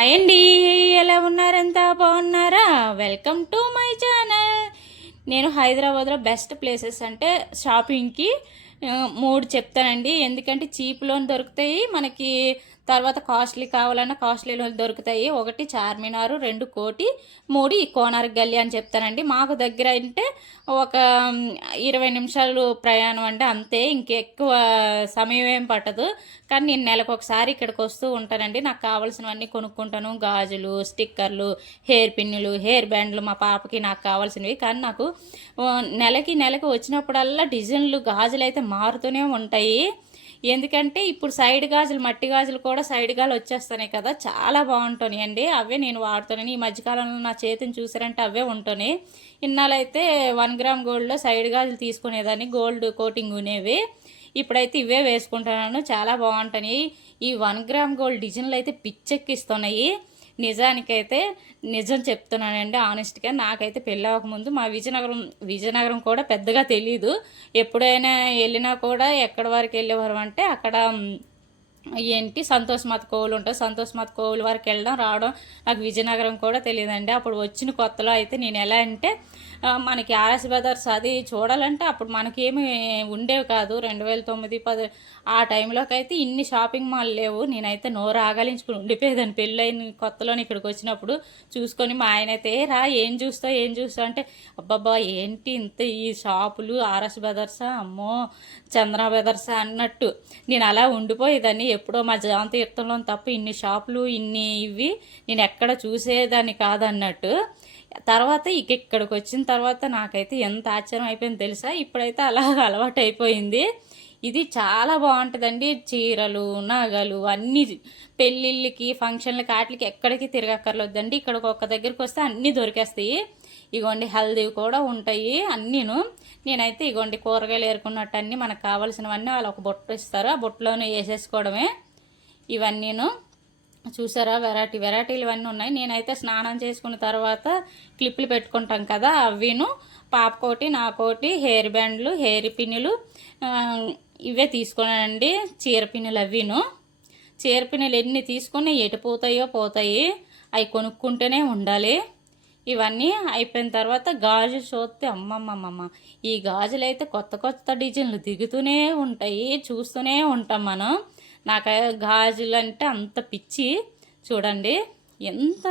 Hi అండి, ఎలా ఉన్నారంతా బాగున్నారా? Welcome to my channel. నేను హైదరాబాద్లో బెస్ట్ ప్లేసెస్ అంటే షాపింగ్కి మూడు చెప్తానండి. ఎందుకంటే చీప్లోని దొరుకుతాయి మనకి, తర్వాత కాస్ట్లీ కావాలన్నా కాస్ట్లీలో దొరుకుతాయి. ఒకటి చార్మినారు, రెండు కోటి, మూడు ఈ కోనార్క్ గల్లీ అని చెప్తానండి. మాకు దగ్గర అంటే ఒక 20 నిమిషాలు ప్రయాణం అంటే అంతే, ఇంకెక్కువ సమయం ఏం పట్టదు. కానీ నేను నెలకు ఒకసారి ఇక్కడికి వస్తూ ఉంటానండి. నాకు కావాల్సినవన్నీ కొనుక్కుంటాను. గాజులు, స్టిక్కర్లు, హెయిర్ పిన్నులు, హెయిర్ బ్యాండ్లు మా పాపకి నాకు కావాల్సినవి. కానీ నాకు నెలకి వచ్చినప్పుడల్లా డిజైన్లు గాజులు అయితే మారుతూనే ఉంటాయి. ఎందుకంటే ఇప్పుడు సైడ్ గాజులు, మట్టి గాజులు కూడా సైడ్ గాలు వచ్చేస్తున్నాయి కదా, చాలా బాగుంటున్నాయి అండి. అవే నేను వాడుతున్నాను. ఈ మధ్యకాలంలో నా చేతిని చూసారంటే అవే ఉంటున్నాయి. ఇన్నాళ్ళైతే 1 గ్రామ్ గోల్డ్లో సైడ్ గాజులు తీసుకునేదాన్ని, గోల్డ్ కోటింగ్ ఉండేవి. ఇప్పుడైతే ఇవే వేసుకుంటున్నాను, చాలా బాగుంటున్నాయి. ఈ 1 గ్రామ్ గోల్డ్ డిజైన్లు అయితే పిచ్చెక్కిస్తున్నాయి. నిజానికైతే నిజం చెప్తున్నానండి, ఆనెస్ట్గా. నాకైతే పెళ్ళి అవ్వకముందు మా విజయనగరం కూడా పెద్దగా తెలీదు. ఎప్పుడైనా వెళ్ళినా కూడా ఎక్కడి వరకు వెళ్ళేవారు అంటే అక్కడ ఏంటి సంతోష్ మాత కోవులు ఉంటుంది. సంతోష్ మాత కోవుల వరకు వెళ్ళడం రావడం, నాకు విజయనగరం కూడా తెలియదండి. అప్పుడు వచ్చిన కొత్తలో అయితే నేను ఎలా అంటే మనకి ఆర్ఎస్ బ్రదర్స్ అది చూడాలంటే అప్పుడు మనకేమి ఉండేవి కాదు. 2009, 10 ఆ టైంలోకి అయితే ఇన్ని షాపింగ్ మాల్ లేవు. నేనైతే నోరు ఆగాలించుకుని ఉండిపోయేదాన్ని పెళ్ళైన కొత్తలోని ఇక్కడికి వచ్చినప్పుడు. చూసుకొని మా ఆయన అయితే ఏం చూస్తావు అంటే, అబ్బాబ్బా ఏంటి ఇంత ఈ షాపులు, ఆర్ఎస్ బ్రదర్సా, అమ్మో చంద్ర బ్రదర్సా అన్నట్టు నేను అలా ఉండిపోయేదాన్ని. ఎప్పుడో మా జాంతీర్థంలో తప్ప ఇన్ని షాపులు, ఇన్ని ఇవి నేను ఎక్కడ చూసేదాన్ని కాదన్నట్టు. తర్వాత ఇక్కడికి వచ్చిన తర్వాత నాకైతే ఎంత ఆశ్చర్యం అయిపోయింది తెలుసా. ఇప్పుడైతే అలా అలవాటు అయిపోయింది. ఇది చాలా బాగుంటుందండి. చీరలు, నగలు అన్నీ పెళ్ళిళ్ళకి, ఫంక్షన్లకి, వాటికి ఎక్కడికి తిరగక్కర్లేదండి. ఇక్కడికి ఒక్క దగ్గరికి వస్తే అన్నీ దొరికేస్తాయి. ఇగోండి హల్దీ కూడా ఉంటాయి అన్నీను. నేనైతే ఇగోండి కూరగాయలు ఏరుకున్నట్టు అన్నీ మనకు కావాల్సినవన్నీ వాళ్ళు ఒక బుట్ట ఇస్తారు, ఆ బుట్టలోనే వేసేసుకోవడమే. ఇవన్నీను చూసారా, వెరైటీలు ఇవన్నీ ఉన్నాయి. నేనైతే స్నానం చేసుకున్న తర్వాత క్లిప్పులు పెట్టుకుంటాం కదా, అవిను పాపకోటి, నాకోటి, హెయిర్ బ్యాండ్లు, హెయిర్ పిన్నులు ఇవే తీసుకున్నానండి. చీర పిన్నులు అవిను. చీర పిన్నులు ఎన్ని తీసుకుని ఎటు పోతాయి, అవి కొనుక్కుంటూనే ఉండాలి. ఇవన్నీ అయిపోయిన తర్వాత గాజులు చూస్తే అమ్మమ్మమ్మ, ఈ గాజులు అయితే కొత్త డిజైన్లు దిగుతూనే ఉంటాయి, చూస్తూనే ఉంటాం మనం. నాకు గాజులు అంటే అంత పిచ్చి. చూడండి ఎంత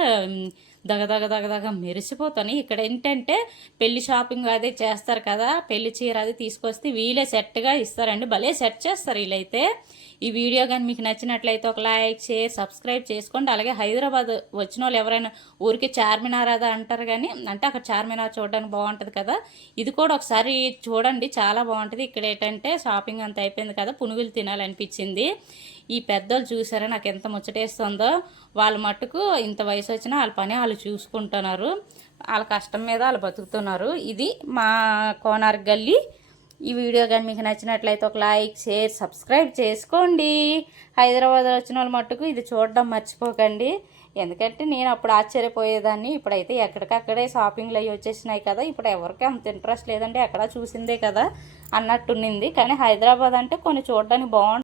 దగదగ మెరిసిపోతాను. ఇక్కడ ఏంటంటే పెళ్లి షాపింగ్ అది చేస్తారు కదా, పెళ్లి చీర అది తీసుకొస్తే వీళ్ళే సెట్గా ఇస్తారండి. భలే సెట్ చేస్తారు వీళ్ళైతే. ఈ వీడియో కానీ మీకు నచ్చినట్లయితే ఒక లైక్, షేర్, సబ్స్క్రైబ్ చేసుకోండి. అలాగే హైదరాబాద్ వచ్చిన వాళ్ళు ఎవరైనా ఊరికి చార్మినార్ అదా అంటారు కానీ, అంటే అక్కడ చార్మినార్ చూడడానికి బాగుంటుంది కదా, ఇది కూడా ఒకసారి చూడండి, చాలా బాగుంటుంది. ఇక్కడ ఏంటంటే షాపింగ్ అంతా అయిపోయింది కదా, పునుగులు తినాలనిపించింది. ఈ పెద్దోళ్ళు చూసారా నాకు ఎంత ముచ్చటేస్తుందో. వాళ్ళ మట్టుకు ఇంత వయసు వచ్చినా వాళ్ళ పని వాళ్ళు చూసుకుంటున్నారు, వాళ్ళ కష్టం మీద వాళ్ళు బతుకుతున్నారు. ఇది మా కోనార్క్ గల్లీ. ఈ వీడియో కానీ మీకు నచ్చినట్లయితే ఒక లైక్, షేర్, సబ్స్క్రైబ్ చేసుకోండి. హైదరాబాద్ వచ్చిన వాళ్ళ మట్టుకు ఇది చూడడం మర్చిపోకండి. ఎందుకంటే నేను అప్పుడు ఆశ్చర్యపోయేదాన్ని. ఇప్పుడైతే ఎక్కడికక్కడే షాపింగ్లు అవి వచ్చేసినాయి కదా, ఇప్పుడు ఎవరికి అంత ఇంట్రెస్ట్ లేదండి, ఎక్కడ చూసిందే కదా అన్నట్టుండింది. కానీ హైదరాబాద్ అంటే కొన్ని చూడడానికి బాగుంటుంది.